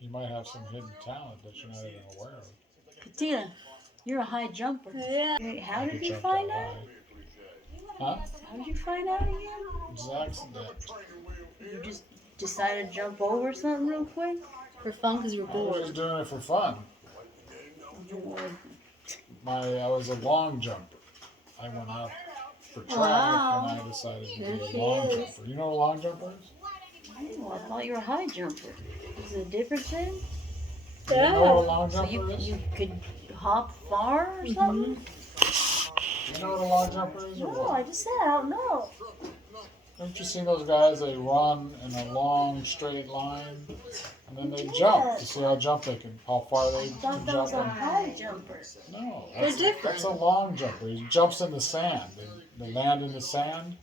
You might have some hidden talent that you're not even aware of. Catena, you're a high jumper. Yeah. How did you Jump find that out? high. Huh? How did you find out again? It's an accident. You just decided to jump over something real quick? For fun, because you were I was bored. just doing it for fun. I was a long jumper. I went out for track Wow. and I decided to There be a she long is. jumper. You know what a long jumper is? Oh, I thought you were a high jumper. Is it a difference then? You know what a long So jumper is? you could hop far or something? You know what a long jumper is? Or No, what? I just said I don't know. Haven't you seen those guys? They run in a long straight line, and then they jump to see how far they I can thought that jump. was a high jumper. No, They're different. that's a long jumper. He jumps in the sand. They land in the sand.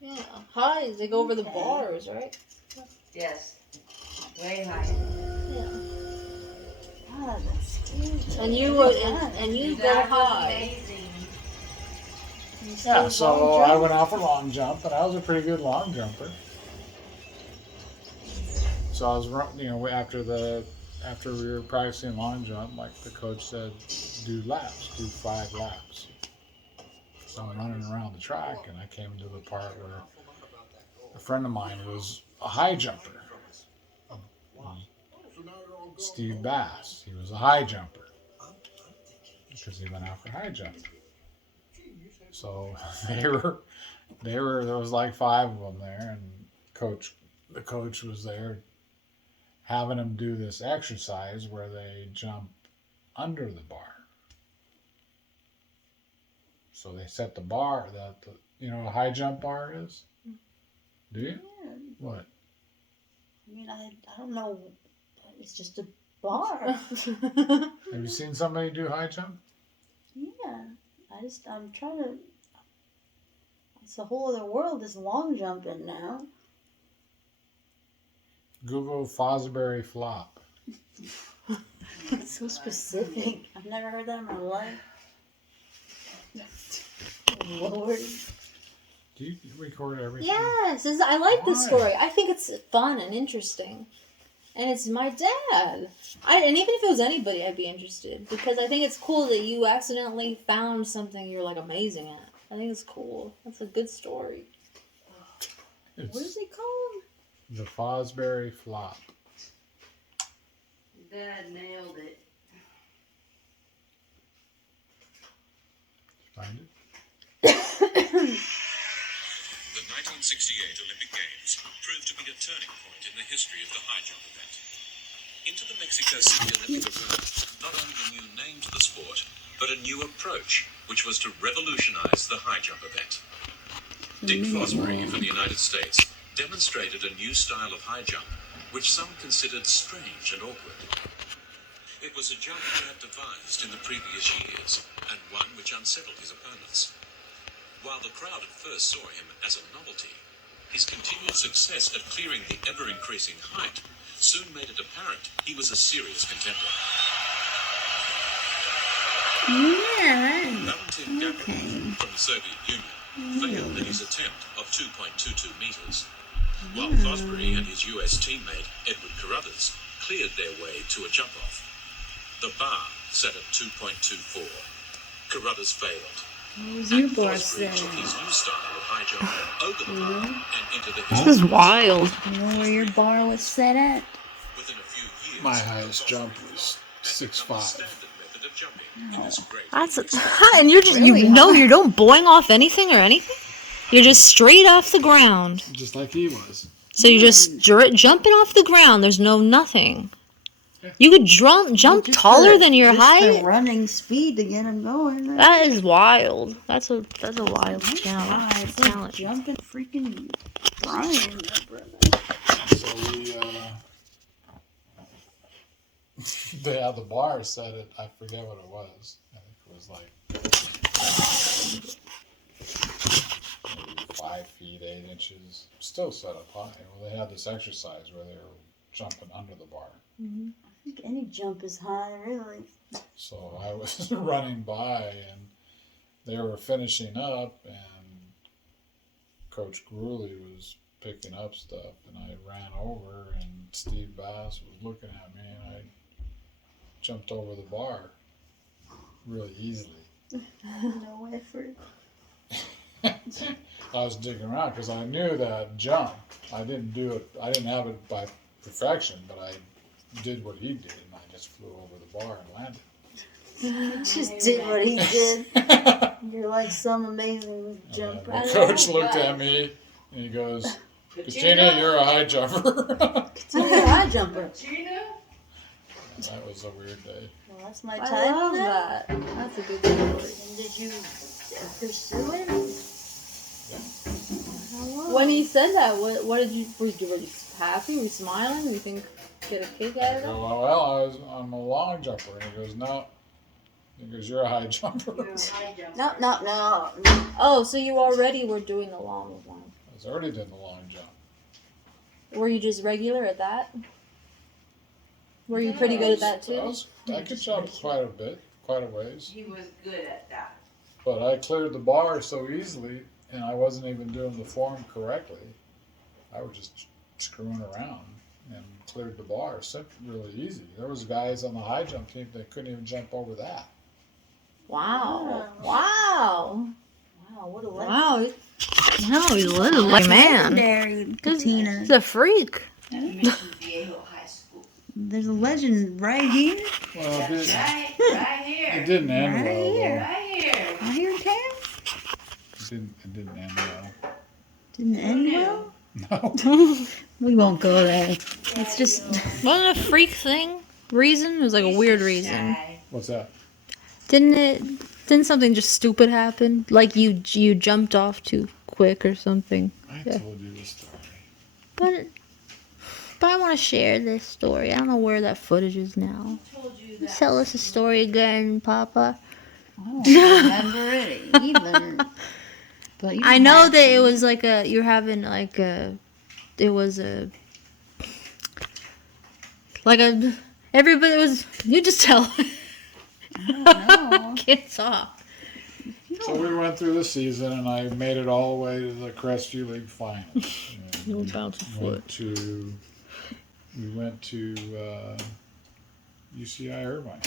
Yeah. High, they go over the bars, right? Yes. Way high. Yeah. God, that's scary. And you would, and you go That was high. amazing. Yeah, so I went out for long jump, and I was a pretty good long jumper. So I was after we were practicing long jump, like the coach said, do 5 laps. So I'm running around the track, and I came to the part where a friend of mine was a high jumper. Steve Bass. He was a high jumper because he went out for high jump. So there was like 5 of them there, and the coach was there having them do this exercise where they jump under the bar. So they set the bar you know what a high jump bar is? Do you? Yeah. What? I mean, I don't know. It's just a bar. Have you seen somebody do high jump? Yeah. I'm trying to. It's a whole other world, this long jumping now. Google Fosbury flop. It's so specific. I've never heard that in my life. Lord. Do you record everything? Yes, I like this Why? story. I think it's fun and interesting. And it's my dad. And even if it was anybody, I'd be interested. Because I think it's cool that you accidentally found something you're like amazing at. I think it's cool. That's a good story. What is it called? The Fosbury flop. Dad nailed it. Find it? The 1968 Olympic Games proved to be a turning point in the history of the high jump event. Into the Mexico City Olympic Arena, not only a new name to the sport, but a new approach, which was to revolutionize the high jump event. Dick Fosbury from the United States demonstrated a new style of high jump, which some considered strange and awkward. It was a jump he had devised in the previous years, and one which unsettled his opponents. While the crowd at first saw him as a novelty, his continued success at clearing the ever-increasing height soon made it apparent he was a serious contender. Yeah. Valentin Gavrikov from the Soviet Union failed in his attempt of 2.22 meters, while Fosbury and his US teammate Edward Carruthers cleared their way to a jump-off. The bar set at 2.24. Carruthers failed. What was your bar Fosbury set? took his new style of high jump over the bar and into the This is wild. You know where your bar was set at? Within a few years, My highest jump Fosbury was had become the 6'5". standard method of jumping in this great That's and you're just Really you don't boing off anything or anything. You're just straight off the ground. Just like he was. So you're just jumping off the ground. There's no nothing. You could jump Just taller the- than your just height. The running speed to get him going. Right? That is wild. That's a wild talent. It's like Talent. jumping freaking Brian. So they had the bar set at, I forget what it was. I think it was like 5 feet 8 inches. Still set up high. Well, they had this exercise where they were jumping under the bar. I think any jump is high, really. So I was running by, and they were finishing up, and Coach Gruely was picking up stuff, and I ran over, and Steve Bass was looking at me, and I jumped over the bar really easily. No effort. I was digging around because I knew that jump. I didn't do it. I didn't have it by perfection, but I did what he did, and I just flew over the bar and landed. Just did what he did. You're like some amazing jumper. The coach looked at me and he goes, "Catena, you're a high jumper." You're a high jumper. Gina? That was a weird day. Well, that's my I title love now. that. That's a good story. And did you pursue it? When he said that, what did you? Were you happy? Were you smiling? Were you think get a kick I out of go, it? well, I'm a long jumper. And he goes, no. He goes, you're a high jumper. You're a high jumper. No. Oh, so you already were doing the long one. I was already doing the long jump. Were you just regular at that? Were you pretty good at that too? I could jump quite a bit, quite a ways. He was good at that. But I cleared the bar so easily, and I wasn't even doing the form correctly. I was just screwing around and cleared the bar really easy. There was guys on the high jump team that couldn't even jump over that. Wow! Wow, what a legend. Wow! No, he's a little like man. Legendary Catena. He's a freak. Mission Viejo High School. There's a legend right here. Well, it didn't, Right here. it didn't end Right well. here. Right here. Right here in town. It didn't end well. Didn't end well. No. We won't go there. It's just Wasn't it a freak thing? Reason? It was like a weird reason. What's that? Didn't something just stupid happen? Like you jumped off too quick or something? I Yeah. told you the story. But I want to share this story. I don't know where that footage is now. Told you that. Tell us a story again, Papa. I don't remember it even. But I know that it was like you're having like it was everybody was, you just tell. I don't know. Can't talk. So we went through the season, and I made it all the way to the Crestview League finals. And You'll bounce a we foot. went to UCI Irvine,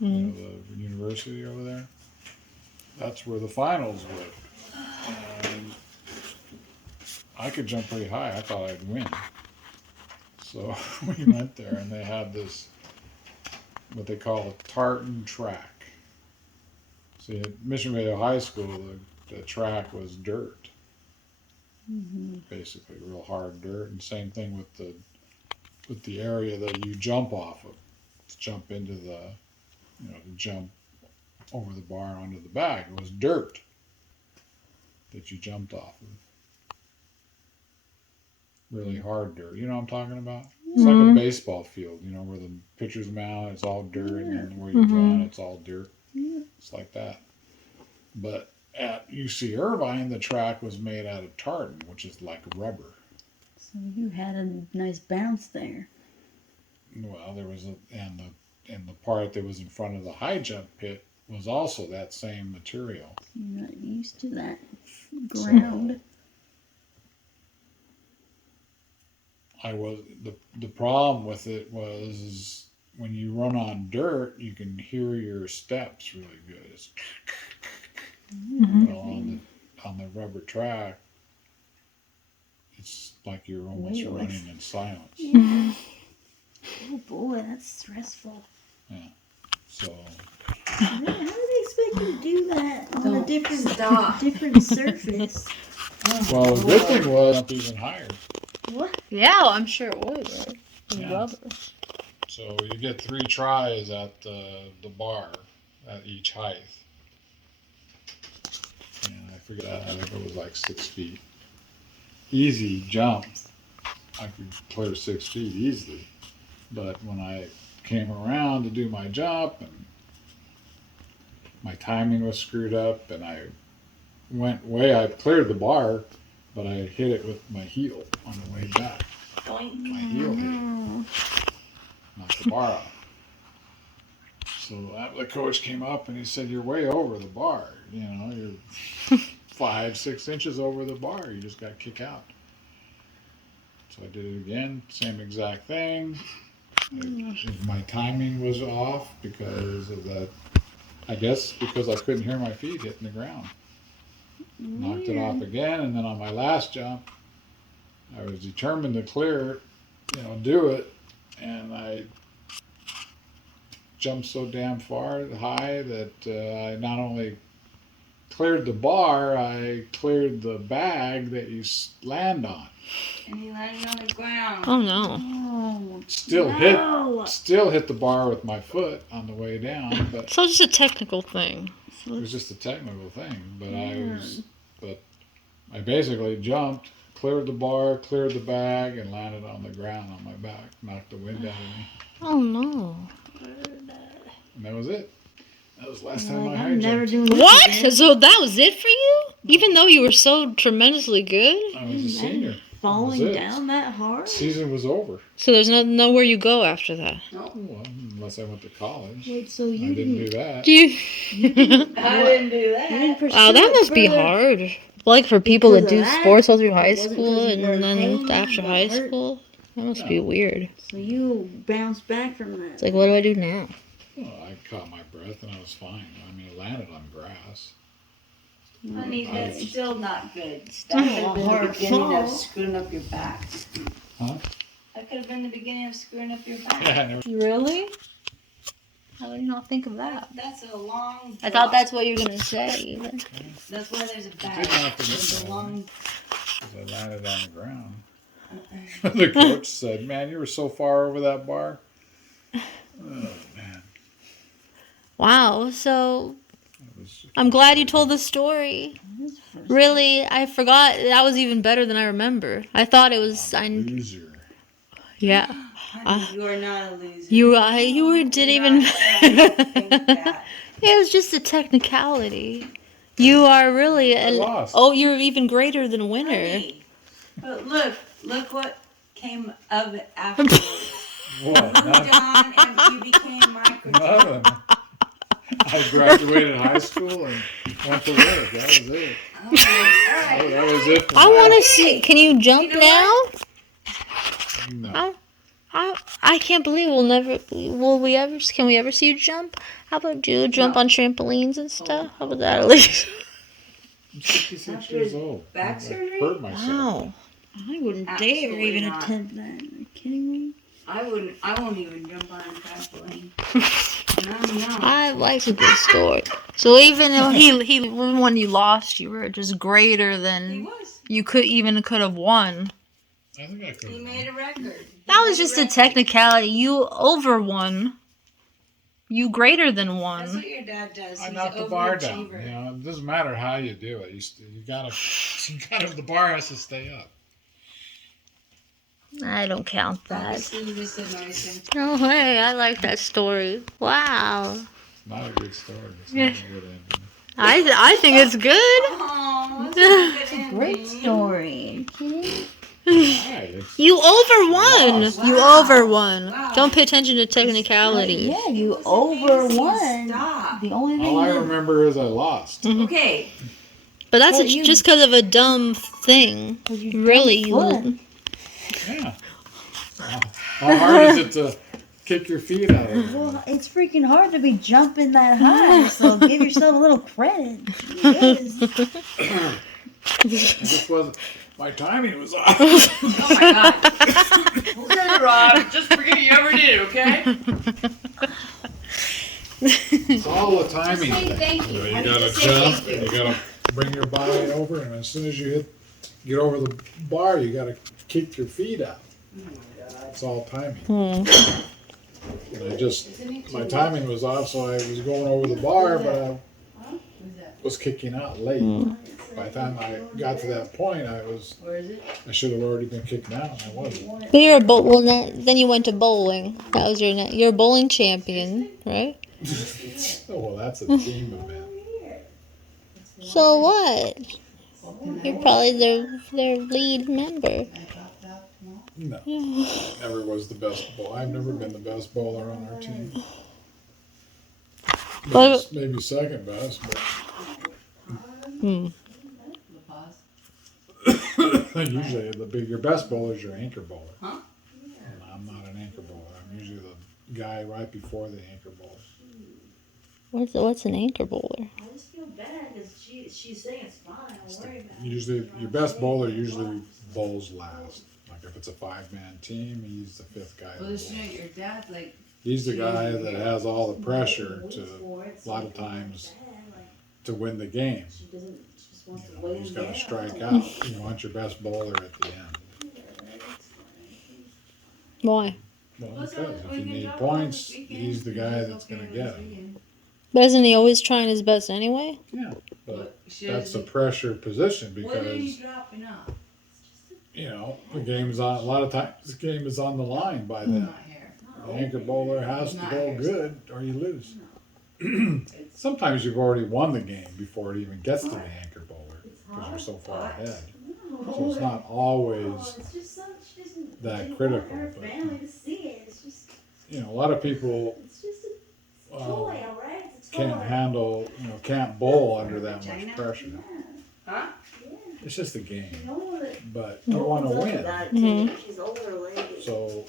you know, the university over there. That's where the finals were. And I could jump pretty high. I thought I'd win. So we went there, and they had this, what they call a tartan track. See, at Mission Viejo High School, the track was dirt. Basically, real hard dirt. And same thing with the area that you jump off of. To jump into the, to jump over the bar onto the back. It was dirt that you jumped off of. Really hard dirt. You know what I'm talking about? It's like a baseball field, where the pitcher's mound, it's all dirt, and then where you run, it's all dirt. It's like that. But at UC Irvine, the track was made out of tartan, which is like rubber. So you had a nice bounce there. Well, there was and the part that was in front of the high jump pit was also that same material. You're not used to that ground. The problem with it was when you run on dirt, you can hear your steps really good. It's well, on the rubber track, it's like you're almost running in silence. Yeah. Oh boy, that's stressful. Yeah. So How do they expect you to do that on a different surface? well, the good thing was up even higher. What? Yeah, I'm sure it was. Right? Yeah. Rubber. So you get 3 tries at the bar at each height. And I forget, I think it was like 6 feet. Easy jump. I could clear 6 feet easily. But when I came around to do my jump, and my timing was screwed up, and I I cleared the bar, but I hit it with my heel on the way back. Boink. My heel hit it. Knocked the bar off. So the coach came up and he said, "You're way over the bar. You're 5, 6 inches over the bar. You just got to kick out. So I did it again, same exact thing. My timing was off because of that. I guess because I couldn't hear my feet hitting the ground. Knocked it off again, and then on my last jump, I was determined to clear it, do it, and I jumped so damn far high that I not only cleared the bar, I cleared the bag that you land on. And he landed on the ground. Oh no. Oh, Still no. hit the bar with my foot on the way down, but So it's just a technical thing. it was just a technical thing. But I basically jumped, cleared the bar, cleared the bag, and landed on the ground on my back. Knocked the wind out of me, Oh no. and that was it. That was the last time I high I'm never jumped. doing this What? again. So that was it for you? Even though you were so tremendously good? I was a senior. Falling That was it. down that hard? Season was over. So there's nowhere you go after that. Well, unless I went to college. Wait, so I you didn't do that. Do you? I didn't do you that. didn't pursue Wow, that it must be further? hard. Like for people that Because do of that? sports all through high It wasn't school 'cause you and were then pain, after got high hurt? school, that must be No. weird. So you bounced back from that. It's like, what do I do now? Well, I caught my breath and I was fine. I mean, I landed on grass. Honey, that's still not good. That Still could a have been the hard beginning fall. of screwing up your back. Huh? That could have been the beginning of screwing up your back. Yeah, I never. Really? How would you not think of that? That's a long. I thought that's what you were gonna say. That's why there's a back. did knock the There's wind a out of long. Because I landed on the ground. The coach said, "Man, you were so far over that bar." Oh man, Wow. So it was. I'm glad you told the story. Really, I forgot that was even better than I remember. I thought it was. Loser. Yeah. Honey, you are not a loser. You didn't even. Think that. It was just a technicality. You are really I lost. oh, you're even greater than a winner. Honey, but look what came of it afterwards. What? You moved on and you became Michael. Nothing. I graduated high school and went to work. That was it. Okay, all right. That was it. For I that. want to see. Can you jump You know now? No. I can't believe can we ever see you jump? How about you jump on trampolines and stuff? How about that at least? I'm 66 After years his old. back I surgery? hurt myself. Wow. I wouldn't Absolutely dare even not. attempt that. Are you kidding me? I won't even jump on a trampoline. No. I like a good story. So even though he when you lost, you were just greater He than was. you could have won. I think I could. He made a record. That was just a technicality. You overwon. You greater than That's won. what your dad does. I He's knocked an the bar down. overachiever. You know, it doesn't matter how you do it. You gotta, the bar has to stay up. I don't count that. Obviously, you just annoys him. No way. I like that story. Wow. Not a good story. It's not a good ending. I think it's good. Oh, that's a good Great ending. story. Right. You overwon. Lost. You Wow. overwon. Wow. Don't pay attention to technicality. Yeah, you That was amazing. overwon. Stop. The only thing All I that remember is I lost. Okay. But that's Well, you- just because of a dumb thing. you Really, jumped you. Yeah. How hard is it to kick your feet out of it? Well, it's freaking hard to be jumping that high, so give yourself a little credit. Yes. It just wasn't. My timing was off. Oh my god. Okay, Rob. Just forget you ever did, okay? It's all a timing Say thing. thank you. You I gotta need to say jump. thank you. You gotta bring your body over, and as soon as you get over the bar, you gotta kick your feet out. It's all timing. And my timing was off, so I was going over the bar, but I was kicking out late. By the time I got to that point, I should have already been kicking out, and I wasn't. But you're a then you went to bowling. That was you're a bowling champion, right? Oh, well, that's a team event. So what? You're probably their lead member. No, never was the best bowler. I've never been the best bowler on our team. But- Maybe second best, but Usually your best bowler is your anchor bowler. Huh? And I'm not an anchor bowler. I'm usually the guy right before the anchor bowler. What's an anchor bowler? I just feel bad because she's saying it's fine. Don't worry about it. Usually, your best bowler usually bowls last. Like if it's a 5-man team, he's the 5th guy. Well, you know, your dad, like, He's the guy that has all the pressure to, a lot of times, to win the game. She doesn't. She just wants You to know, wait. he's got to strike out. You want your best bowler at the end. Why? Well, because if you need points, he's the guy that's going to get them. But isn't he always trying his best anyway? Yeah, but that's a pressure position What are you because, dropping off? you know, the game's on, a lot of times the game is on the line by then. Not here. The anchor bowler has to Not bowl here. good or you lose. Sometimes you've already won the game before it even gets to the anchor bowler because you're so far ahead. So it's not always It's just so she doesn't. that didn't critical, Want her but- family to see it. It's just. You know, a lot of people It's just a toy, all right? It's a toy. can't handle, you know, can't bowl under that much pressure. Huh? It's just a game, You don't want to. but you want to win. Mhm. She's older lady. So,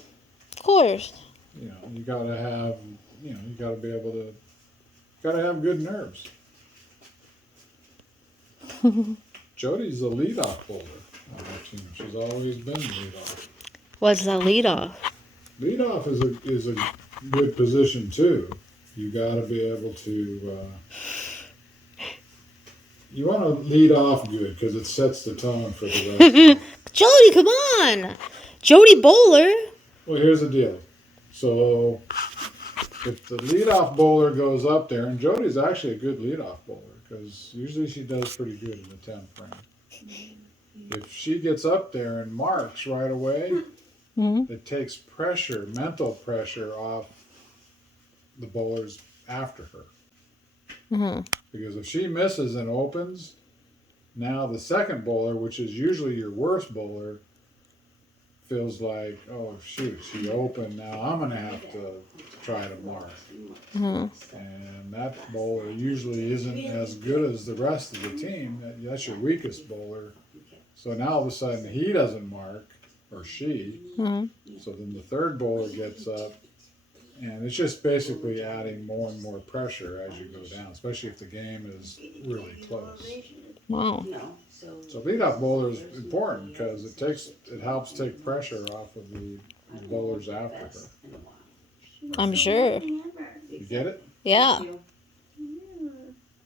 Of course. you know, you gotta have, you know, you gotta be able to, gotta have good nerves. Jody's the leadoff bowler on our team. She's always been leadoff. What's that lead off? Leadoff is a good position too. You gotta be able to. You want to lead off good because it sets the tone for the rest. Jody, come on! Jody Bowler. Well, here's the deal. So, if the leadoff bowler goes up there, and Jody's actually a good leadoff bowler because usually she does pretty good in the 10th frame. If she gets up there and marks right away, it takes pressure, mental pressure off the bowlers after her. Because if she misses and opens, now the second bowler, which is usually your worst bowler, feels like, oh shoot, she opened, now I'm going to have to try to mark. And that bowler usually isn't as good as the rest of the team. That's your weakest bowler. So now all of a sudden he doesn't mark, or she. So then the third bowler gets up. And it's just basically adding more and more pressure as you go down, especially if the game is really close. Wow. So leadoff bowler is important because it helps take pressure off of the bowlers after her. I'm sure. You get it? Yeah.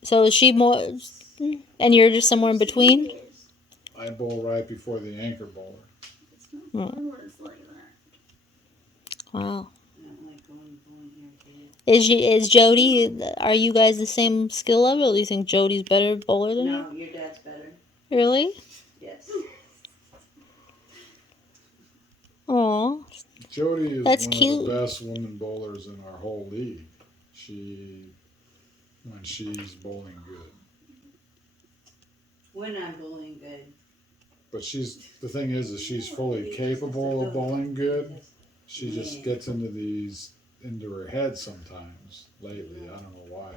So is she more, and you're just somewhere in between? I bowl right before the anchor bowler. Wow. Is Jody? Are you guys the same skill level? Or do you think Jody's better bowler than you? No, your dad's better. Really? Yes. Aw. Jody is That's one cute. of the best women bowlers in our whole league. When she's bowling good. When I'm bowling good. But the thing is she's fully capable of bowling good. She just gets into her head sometimes lately. I don't know why.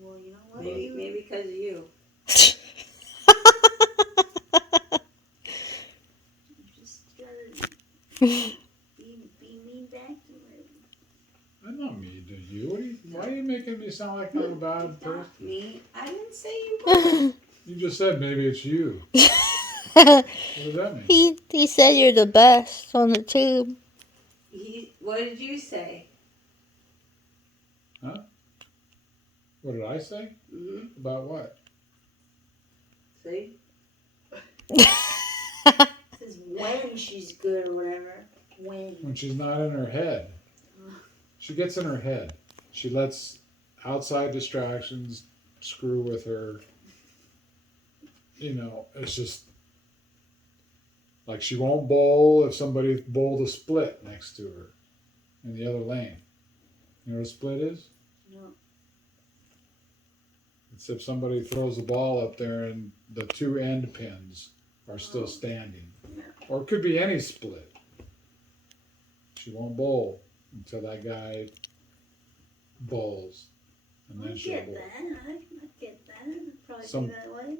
Well, you know what? Maybe because of you. You just gotta be mean back to her. I'm not mean to you. Why are you making me sound like I'm a bad person? Me? I didn't say you were. You just said maybe it's you. What does that mean? He said you're the best on the team. What did you say? Huh? What did I say? Mm-hmm. About what? See? Says when she's good or whatever. When she's not in her head. She gets in her head. She lets outside distractions screw with her. You know, it's just like she won't bowl if somebody bowled a split next to her in the other lane. You know what a split is? No. It's if somebody throws the ball up there and the two end pins are still standing. Or it could be any split. She won't bowl until that guy bowls. And I then she'll get bowl. that. I get that. I'd probably Some- be that way.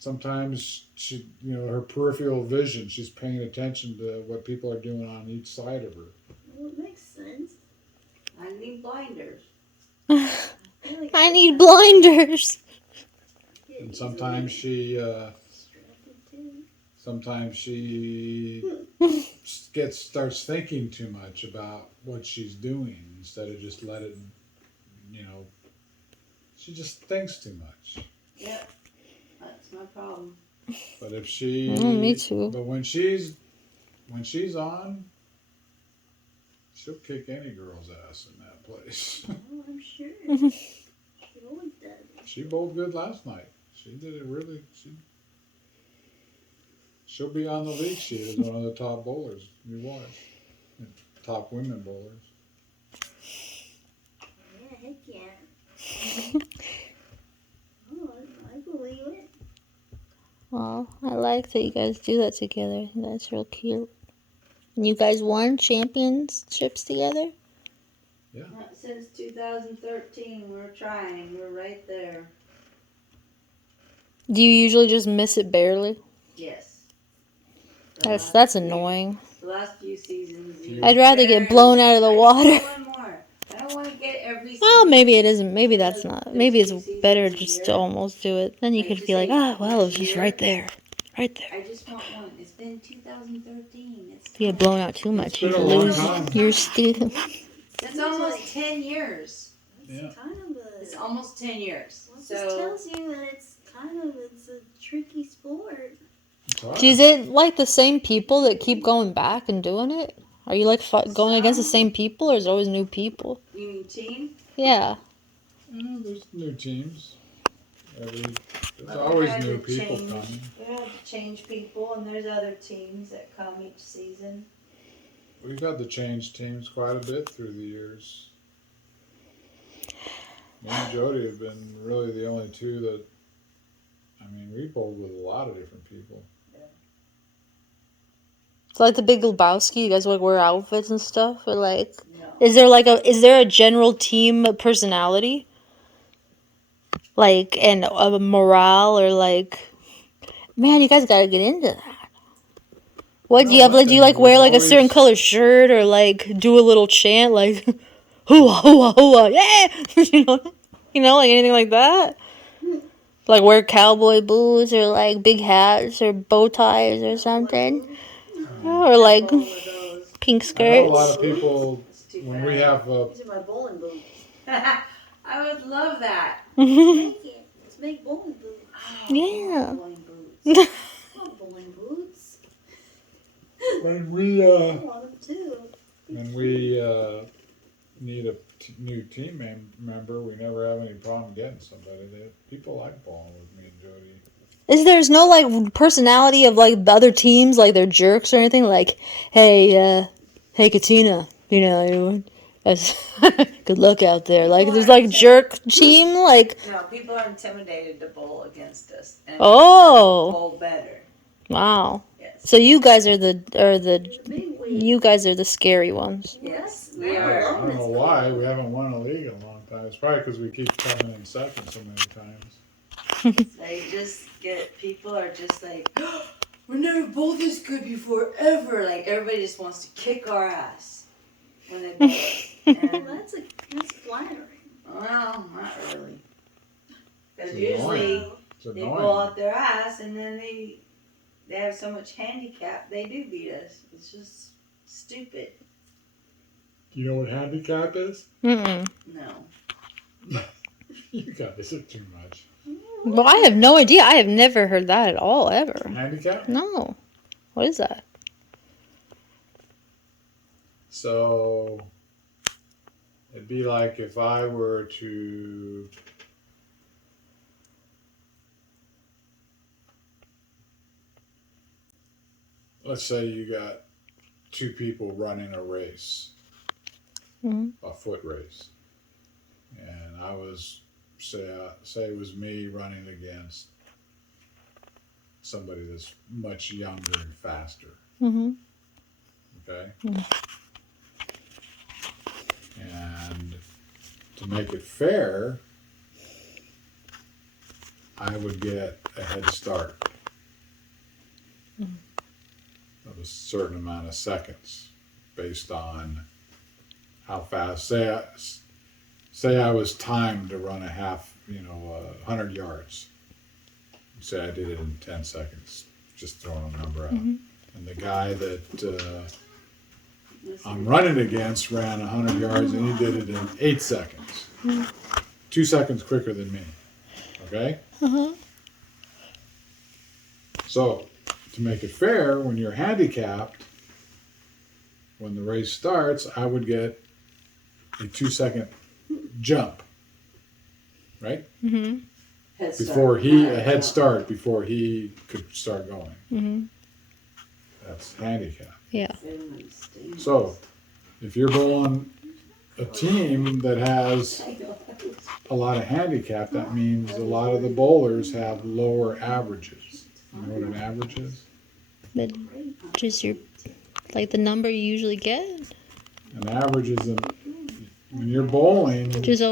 sometimes she, her peripheral vision, she's paying attention to what people are doing on each side of her. Well, it makes sense. I need blinders. I need blinders. And sometimes she starts thinking too much about what she's doing instead of just letting, she just thinks too much. Yep. That's my problem. But if she, Me too. But when she's on, she'll kick any girl's ass in that place. Oh, I'm sure. She always does. She bowled good last night. She did it really. She'll be on the league sheet as one of the top bowlers. You watch, top women bowlers. Yeah, heck yeah. Oh, I believe it. Well, I like that you guys do that together. That's real cute. And you guys won championships together? Yeah. Since 2013, we're trying. We're right there. Do you usually just miss it barely? Yes. That's annoying. The last few seasons. I'd rather get blown out of the water. One more. I don't want to get every season. Well, maybe it isn't. Maybe that's not. Maybe it's better just to almost do it. Then you could be like, well, it's just right there. Right there. I just want one. It's been 2013. If you get blown out too much, you It's been a long lose time. your stew. That's almost 10 years. Yeah. It's kind of a. It's almost 10 years. Well, it So just tells you that it's a tricky sport. It's hard. Is it like the same people that keep going back and doing it? Are you like going against the same people, or is it always new people? you mean team? Yeah. There's new teams. There's Well, always we had new to people change. coming. We have to change people, and there's other teams that come each season. We've had to change teams quite a bit through the years. Me and Jody have been really the only two that. We bowled with a lot of different people. It's like the Big Lebowski. You guys like wear outfits and stuff, or like, No. is there a general team personality, like, and a morale, or like, man, you guys gotta get into that. What do you have? Like, do you like wear like a certain color shirt, or like do a little chant like, hooah hooah hooah, yeah, like anything like that? Like wear cowboy boots or like big hats or bow ties or something, or like Bowl with those. pink I know a lot skirts. of people It's too when bad. we have These are my bowling boots. I would love that. Make it. Let's make bowling boots. Oh, Yeah. bowling boots. I want bowling boots. when we I want them too. need a new team member, we never have any problem getting somebody. People like bowling with me and Jody. There's no like personality of like the other teams, like they're jerks or anything. Like, hey Catena, that's good luck out there. Like, there's like jerk team, like, No, people are intimidated to bowl against us. And Oh. bowl better. wow. Yes. So you guys are The big wig. you guys are the scary ones. Yes, I we I are. don't know why we haven't won a league in a long time. It's probably because we keep coming in second so many times. They just people are just like, we never bowled this good before, ever. Like, everybody just wants to kick our ass when they bowl us. Well, And, that's flattering. well, not really. Because It's usually annoying. It's they bowl annoying. out their ass and then they have so much handicap, they do beat us. It's just stupid. You know what handicap is? Mm-mm. No. You guys are too much. Well, I have no idea. I have never heard that at all, ever. Handicap? No. What is that? So it'd be like if I were to let's say you got two people running a race, Mhm. a foot race, and I was say it was me running against somebody that's much younger and faster. Mm-hmm. Okay. And to make it fair, I would get a head start of a certain amount of seconds based on how fast. Say I was timed to run a half, 100 yards. Say I did it in 10 seconds, just throwing a number out. And the guy that I'm running against ran 100 yards and he did it in 8 seconds. 2 seconds quicker than me. Okay? So, to make it fair, when you're handicapped, when the race starts, I would get a 2-second jump. Right? Head Before start. a head start before he could start going. That's handicap. Yeah. So, if you're bowling a team that has a lot of handicap, that means a lot of the bowlers have lower averages. You know what an average is? But just like the number you usually get? An average is when you're bowling, Just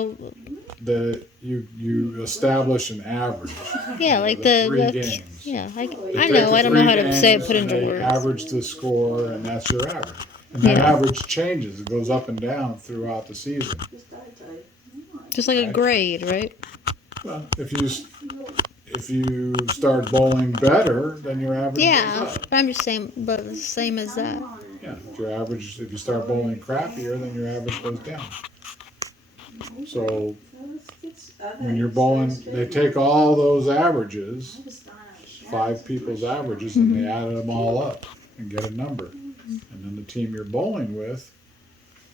you establish an average. yeah, like the 3 the games. yeah, They I take know. the I don't know 3 how to say it, games put and into they words. average the score, and that's your average. And that Yeah. average changes. It goes up and down throughout the season. Just like a Right. grade, right? Well, if you start bowling better, then your average Yeah, goes up. but I'm just saying, but the same as that. Yeah, if you start bowling crappier, then your average goes down. So when you're bowling, they take all those averages, 5 people's averages, and they add them all up and get a number. And then the team you're bowling with,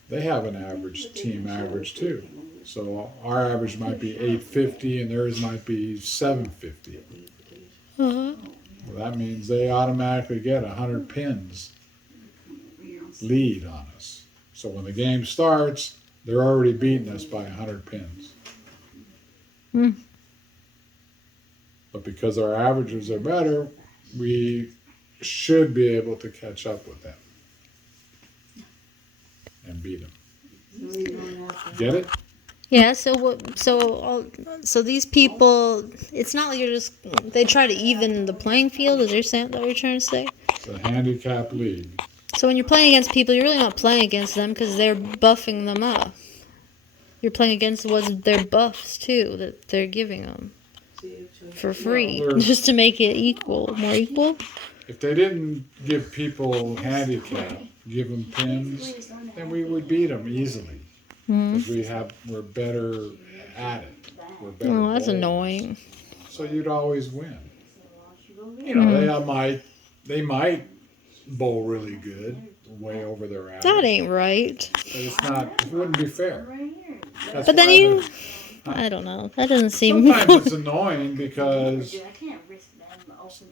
they have an average, team average too. So our average might be 850 and theirs might be 750. Well, that means they automatically get 100 pins lead on us. So when the game starts, they're already beating us by 100 pins. But because our averages are better, we should be able to catch up with them and beat them. Get it? Yeah. So what? So these people, it's not like they try to even the playing field. Is that what you're trying to say? It's a handicap league. So when you're playing against people, you're really not playing against them because they're buffing them up. You're playing against their buffs too that they're giving them for free, Well, just to make it more equal. If they didn't give people handicap, give them pins, then we would beat them easily. Because we're better at it. We're better Oh, that's bowlers. annoying. So you'd always win. You know, they might bowl really good, way over their average. That ain't right. But it wouldn't be fair. That's But then why I don't know. That doesn't seem. sometimes it's annoying because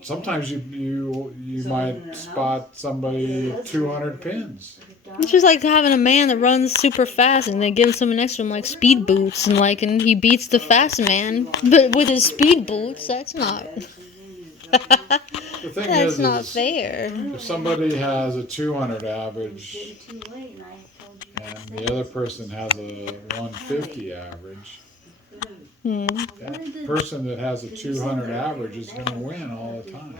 sometimes you might spot somebody 200 pins. It's just like having a man that runs super fast and they give someone next to him like speed boots and he beats the fast man, but with his speed boots, that's not. The thing That's is not fair. if somebody has a 200 average and the other person has a 150 average, that person that has a 200 average is going to win all the time.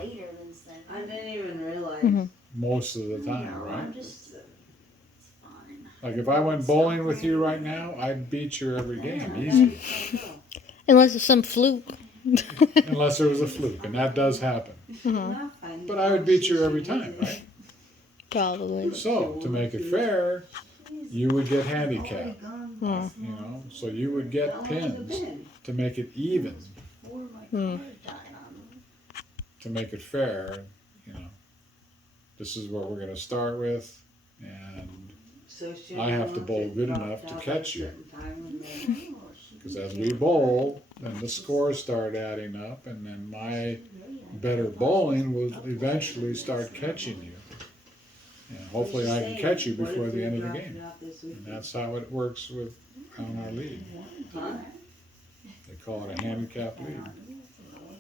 I didn't even realize. Most of the time, right? Like if I went bowling with you right now, I'd beat you every game, easy. Unless it's some fluke. Unless there was a fluke, and that does happen. But I would beat you every time, right? Probably. So, to make it fair, you would get handicap. So you would get pins to make it even. To make it fair, this is what we're going to start with, and I have to bowl good enough to catch you. Because as we bowl, then the scores start adding up, and then my better bowling will eventually start catching you. And hopefully I can catch you before the end of the game. And that's how it works on our league. They call it a handicap league.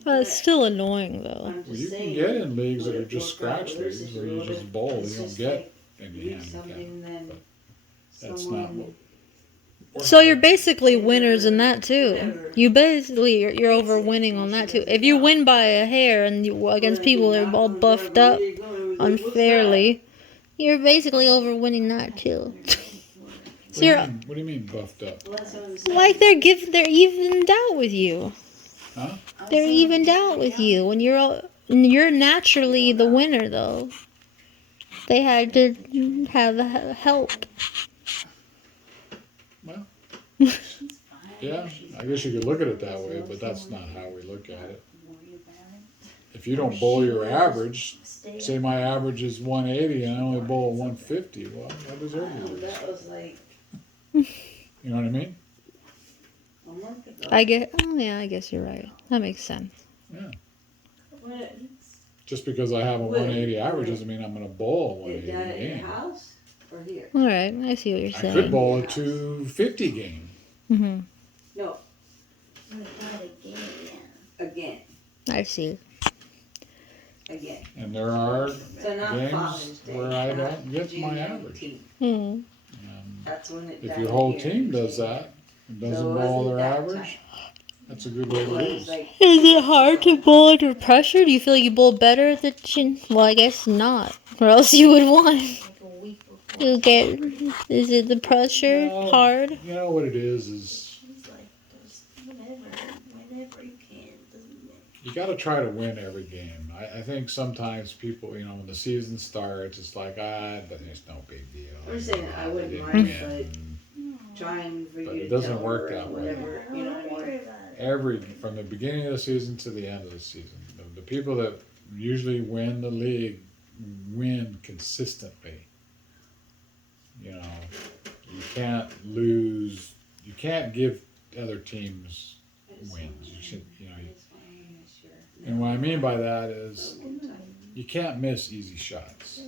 It's still annoying though. Well, you can get in leagues that are just scratch leagues where you just bowl. You don't get any handicap. But that's not So you're basically winners in that too. You basically you're over winning on that too. If you win by a hair and you against people that are all buffed up unfairly, you're basically over winning that too. So you're What do you mean buffed up? Well, that's what I'm saying. like they're evened out with you. Huh? They're evened out with you when you're naturally the winner though. They had to have help. Well, yeah, I guess you could look at it that way, but that's not how we look at it. If you don't bowl your average, say my average is 180 and I only bowl 150, well, I deserve to lose. That was like You know what I mean? a month ago. I guess you're right. That makes sense. Yeah. What? Just because I have a 180 average doesn't mean I'm going to bowl a Is 180 that at your game. house or here? All right, I see what you're I saying. could bowl a 250 game. Mm-hmm. No, again, I see. again. And there are So not games Father's Day. where I not don't get my June average. 19th. Hmm. That's when it If died your whole here. team does that and doesn't So it bowl wasn't their that average, tight. that's a good way It to was lose. like Is it hard to bowl under pressure? Do you feel like you bowl better at the chin? Well, I guess not, or else you would want to get. Is it the pressure Well, hard? You know what it is Whenever you can. Doesn't matter. you got to try to win every game. I think sometimes people, when the season starts, it's like, but it's no big deal. I'm saying I wouldn't They mind, win. trying for But you it to doesn't tell work her that or way. whatever, you know what I mean? From the beginning of the season to the end of the season, the people that usually win the league win consistently. You can't lose. You can't give other teams wins. You should, and what I mean by that is you can't miss easy shots.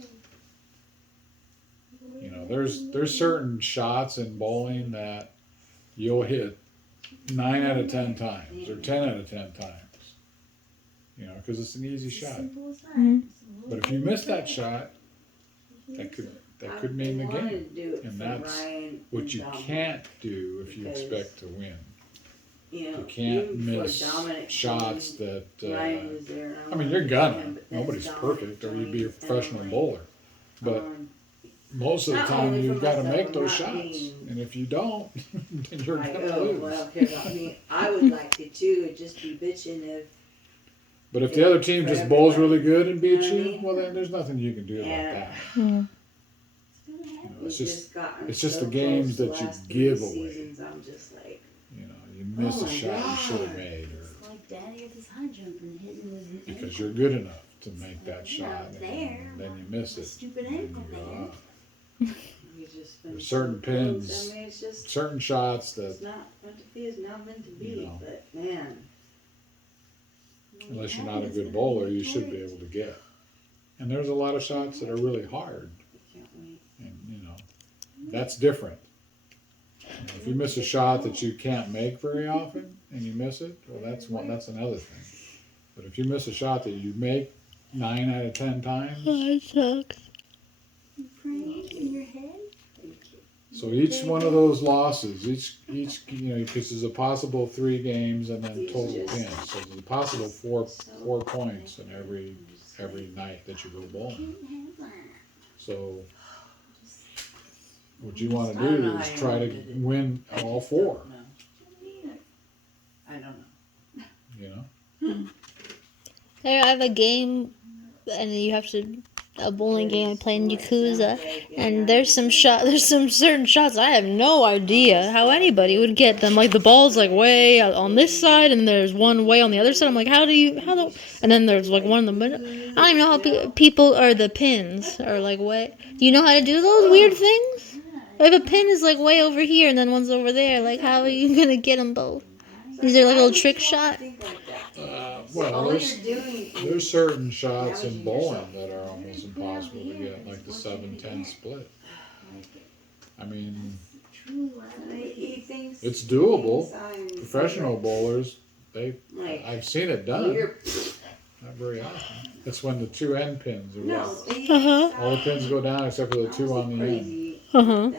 There's certain shots in bowling that you'll hit 9 out of 10 times or 10 out of 10 times. Because it's an easy shot. But if you miss that shot, that could mean the game. And that's what you can't do if you expect to win. You can't miss shots that. You're gonna. Nobody's perfect, or you'd be a professional bowler. But most of the time, you've got to make those shots, and if you don't, then you're gonna lose. Well, I would like to too. It'd just be bitching if. But if the other team just bowls really good and beats You know what I you, mean? well, then there's nothing you can do about that. Mm. It's just the games that you give away. Seasons, I'm just like, You miss Oh a my shot you God. should have made, or It's like Daddy with his high jump and hitting with his because you're good enough to make that You're shot, not and there. then you miss it. Stupid And then ankle, you go man. off. you just been There's certain so close. pins, I mean, it's just certain shots it's that, not meant to be. It's not meant to be. You know. But man, unless you're not a good bowler, you should be able to get. And there's a lot of shots that are really hard, I can't wait. and that's different. If you miss a shot that you can't make very often and you miss it, well, that's another thing. But if you miss a shot that you make 9 out of 10 times, That sucks. You praying in your head? so each one of those losses, each because there's a possible 3 games and then total pins, so there's a possible four points in every night that you go bowling. So what you want to I don't do know is how you try to did it. win I all just 4. don't know. I don't know. There, I have a game, and you have to a bowling game I play in Yakuza, and there's some certain shots I have no idea how anybody would get them. Like the ball's like way out on this side, and there's one way on the other side. I'm like, and then there's like one in the middle. I don't even know how people or the pins are like way. Do you know how to do those weird things? If a pin is like way over here and then one's over there, like how are you gonna get them both? Is there like a little trick shot? Well, there's certain shots in bowling that are almost impossible to get, like the 7-10 split. I mean, it's doable. Professional bowlers, I've seen it done. Not very often. It's when the 2 end pins are No, left. Uh-huh. All the pins go down except for the 2 on the end. Uh-huh.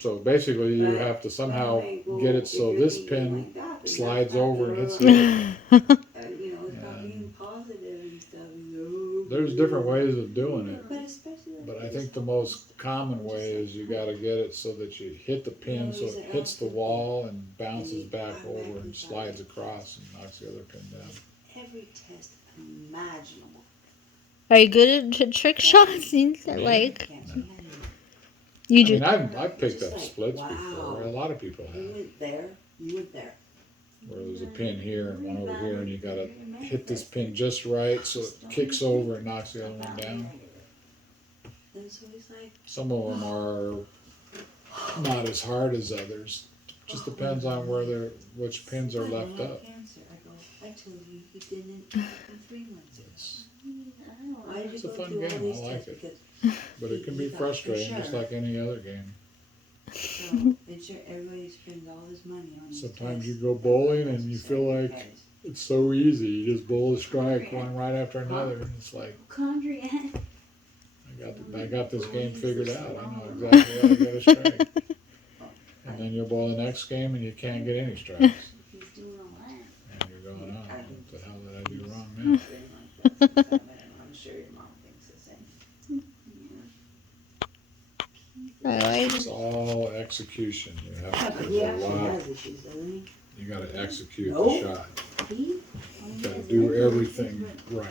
So basically, you But have to somehow then, like, well, get it if so you're this thinking pin like that, then slides that's over and not hits the the road. other pin. It's not being positive and stuff. There's different ways of doing it. But especially like But I this think the one, most common way is you got to get it so that you hit the pin so it hits the wall and bounces back over and slides across and knocks the other pin down. every test imaginable. Are you good at trick shots? Like, you I just. mean, I've picked up Just like, splits wow. before. A lot of people You have. went there, you went there. Where there's a pin here and one over here, and you got to hit this pin just right so it kicks over and knocks the other one down. And so he's like, Some of them are not as hard as others. Just depends on which pins are left up. Cancer. I go, I told you he didn't in 3 months. Why did It's you a go fun through all game. these I like tests? it. Because But it can be he thought for frustrating, just sure. like any other game. So, everybody spends all this money on these Sometimes you tests. go bowling and you feel like it's so easy. You just bowl a strike one right after another. And it's like, Chondriac. I got this game figured out. I know exactly how to get a strike. And then you'll bowl the next game and you can't get any strikes. He's doing all that. And you're going, oh, what the hell did I do wrong now? I'm sure your mom thinks the same. I like. It's all execution. You have to He do a actually lot. has issues, doesn't he? You got to execute Nope. the shot. He? You got to do everything right.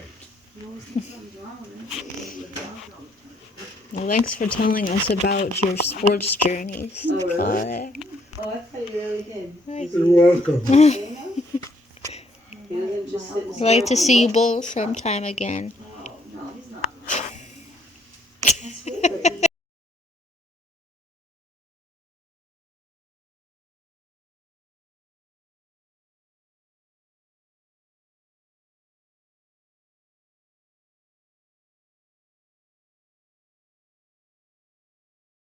He always thinks something's wrong with him, so he goes to the doctor all the time. Well, thanks for telling us about your sports journeys. Oh, really? Father. Oh, I thought you really did. Is You're he welcome. okay now? He doesn't just sit and I'd like to stare see you at bowl sometime again. My